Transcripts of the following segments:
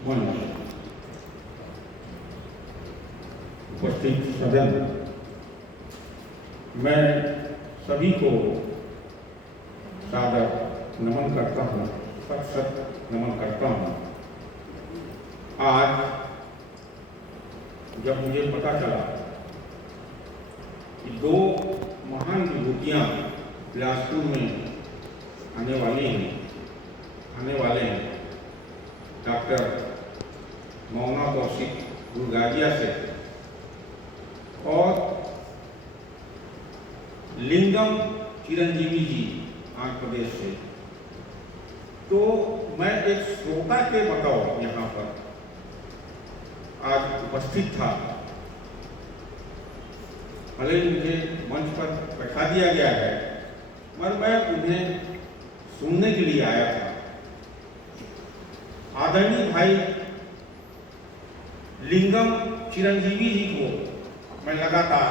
मंच, उपस्थित सदन, मैं सभी को सादर नमन करता हूँ, सत नमन करता हूँ। आज जब मुझे पता चला कि दो महान विभूतियाँ बिलासपुर में आने वाले हैं, डॉक्टर मोना कौशिक दुर्गाजिया से और लिंगम चिरंजीवी जी आंध्र प्रदेश से, तो मैं एक श्रोता के बतौर यहाँ पर आज उपस्थित था। भले मुझे मंच पर बैठा दिया गया है, मगर मैं उन्हें सुनने के लिए आया था। आदरणीय भाई लिंगम चिरंजीवी जी को मैं लगातार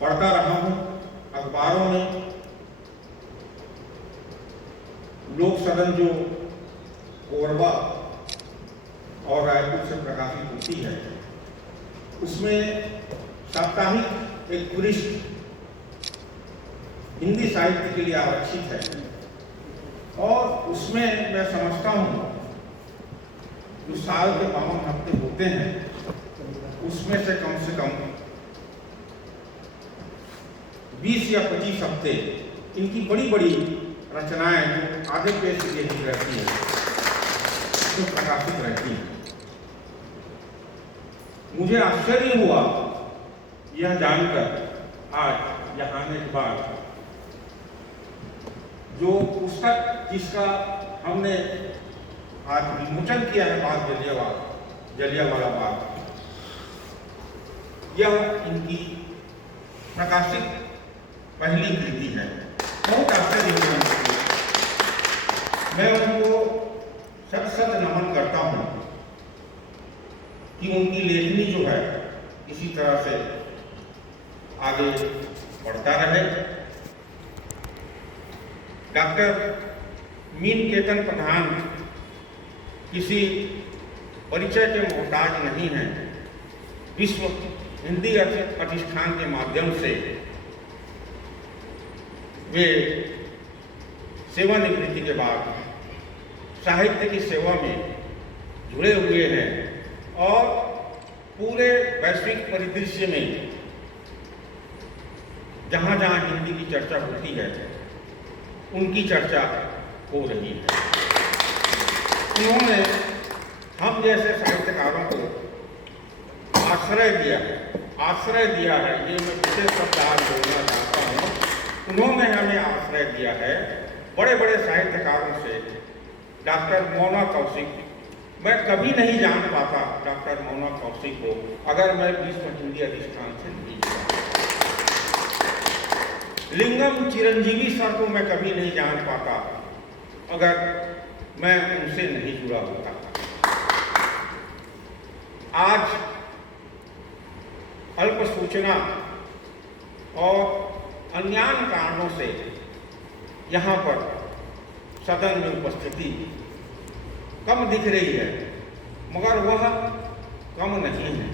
पढ़ता रहा हूँ, अखबारों में। लोक सदन जो कोरबा और रायपुर से प्रकाशित होती है, उसमें साप्ताहिक एक पृष्ठ हिंदी साहित्य के लिए आरक्षित है और उसमें मैं समझता हूँ जो साल के 52 हफ्ते होते हैं, उसमें से कम 20 या 25 हफ्ते इनकी बड़ी बड़ी रचनाएं जो आधे पेज से लिखी रहती हैं, जो प्रकाशित रहती हैं। मुझे आश्चर्य हुआ यह जानकर आज यहाँ आने के बाद, जो पुस्तक जिसका हमने आज विमोचन किया है, बाग जलियांवाला बाग, यह इनकी प्रकाशित पहली कृति है। बहुत आश्चर्य हुआ। मैं उनको सत नमन करता हूँ कि उनकी लेखनी जो है इसी तरह से आगे बढ़ता रहे। डॉक्टर मीन केतन प्रधान किसी परिचय के मोहताज नहीं हैं। विश्व हिंदी प्रतिष्ठान के माध्यम से वे सेवानिवृत्ति के बाद साहित्य की सेवा में जुड़े हुए हैं और पूरे वैश्विक परिदृश्य में जहाँ जहाँ हिंदी की चर्चा होती है, उनकी चर्चा हो रही है। उन्होंने हम जैसे साहित्यकारों को आश्रय दिया है। ये मैं विशेष शब्द आज बोलना चाहता हूँ। उन्होंने हमें आश्रय दिया है बड़े बड़े साहित्यकारों से। डॉक्टर मोना कौशिक, मैं कभी नहीं जान पाता डॉक्टर मोना कौशिक को अगर मैं विश्व हिंदी अधिष्ठान से नहीं जुड़ा। लिंगम चिरंजीवी सर को मैं कभी नहीं जान पाता अगर मैं उनसे नहीं जुड़ा होता। आज अल्प सूचना और अन्य कारणों से यहाँ पर सदन में उपस्थिति कम दिख रही है, मगर वह कम नहीं है।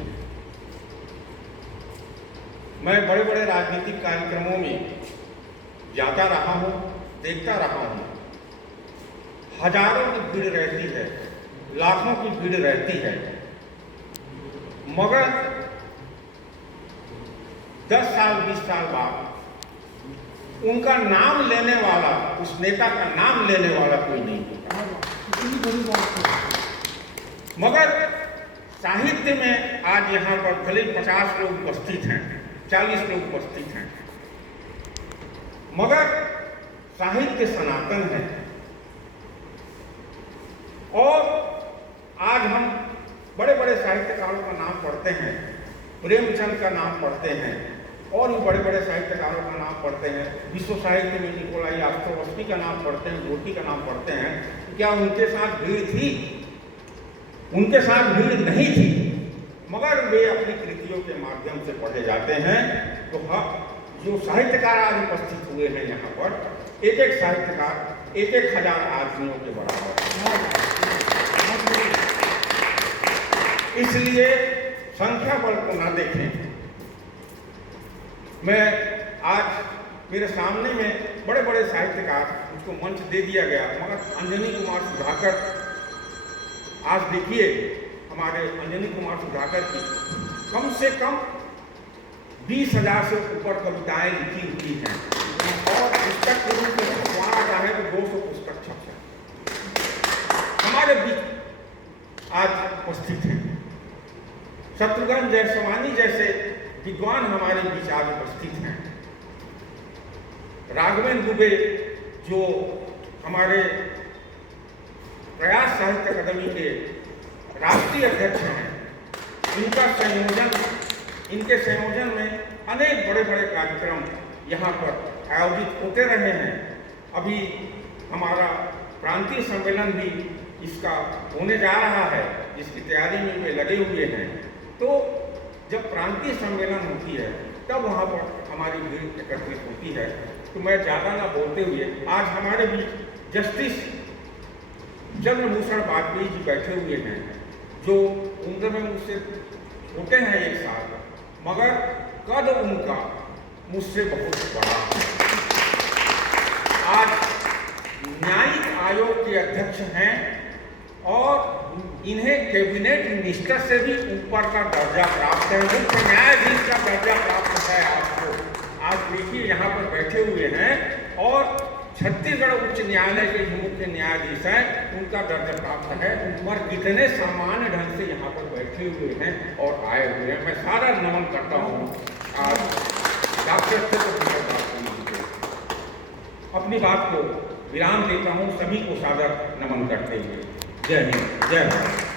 मैं बड़े बड़े राजनीतिक कार्यक्रमों में जाता रहा हूँ, देखता रहा हूँ। हजारों की भीड़ रहती है, लाखों की भीड़ रहती है, मगर 10 साल 20 साल बाद उनका नाम लेने वाला, उस नेता का नाम लेने वाला कोई नहीं होता। मगर साहित्य में आज यहाँ पर भले 50 लोग उपस्थित हैं, 40 लोग उपस्थित हैं, मगर साहित्य सनातन है। और आज हम बड़े बड़े साहित्यकारों का नाम पढ़ते हैं, प्रेमचंद का नाम पढ़ते हैं और भी बड़े बड़े साहित्यकारों का नाम पढ़ते हैं। विश्व साहित्य में निकोलाई आस्ट्रोवस्की का नाम पढ़ते हैं, गोटी का नाम पढ़ते हैं। क्या उनके साथ भीड़ थी? उनके साथ भीड़ नहीं थी, मगर वे अपनी कृतियों के माध्यम से पढ़े जाते हैं। तो हाँ, जो साहित्यकार आज उपस्थित हुए हैं यहाँ पर, एक एक साहित्यकार 1-1 हजार आदमियों के बराबर। इसलिए संख्या बल को ना देखें। मैं आज मेरे सामने में बड़े बड़े साहित्यकार, उसको मंच दे दिया गया, मगर अंजनी कुमार सुधाकर, आज देखिए हमारे अंजनी कुमार सुधाकर की कम से कम 20,000 से ऊपर कविताएं लिखी हुई हैं और पुस्तक के रूप में छपवाना चाहे तो 200 पुस्तक छप सकते। हमारे बीच आज उपस्थित हैं शत्रुघ्न जयसवानी जैसे विद्वान, हमारे बीच आज उपस्थित हैं। राघवेंद्र दुबे जो हमारे प्रयास साहित्य अकादमी के राष्ट्रीय अध्यक्ष हैं, इनके संयोजन में अनेक बड़े बड़े कार्यक्रम यहाँ पर आयोजित होते रहे हैं। अभी हमारा प्रांतीय सम्मेलन भी इसका होने जा रहा है, जिसकी तैयारी में वे लगे हुए हैं। तो जब प्रांतीय सम्मेलन होती है तब वहाँ पर हमारी भीड़ एकत्रित होती है। तो मैं ज़्यादा ना बोलते हुए, आज हमारे बीच जस्टिस चंद्रभूषण वाजपेयी जी बैठे हुए हैं, जो उम्र में मुझसे छोटे हैं 1 साल, मगर कद उनका मुझसे बहुत बड़ा है। आज न्यायिक आयोग के अध्यक्ष हैं और इन्हें कैबिनेट मिनिस्टर से भी ऊपर का दर्जा प्राप्त है, मुख्य न्यायाधीश का दर्जा प्राप्त है आपको। आज देखिए यहाँ पर बैठे हुए हैं और छत्तीसगढ़ उच्च न्यायालय के जो मुख्य न्यायाधीश हैं उनका दर्जा प्राप्त है। और कितने सामान्य ढंग से यहाँ पर बैठे हुए हैं और आए हुए हैं। मैं सारा नमन करता हूँ आज डॉक्टर अपनी बात को विराम देता हूँ, सभी को सादर नमन करते हुए। जय हिंद, जय भारत।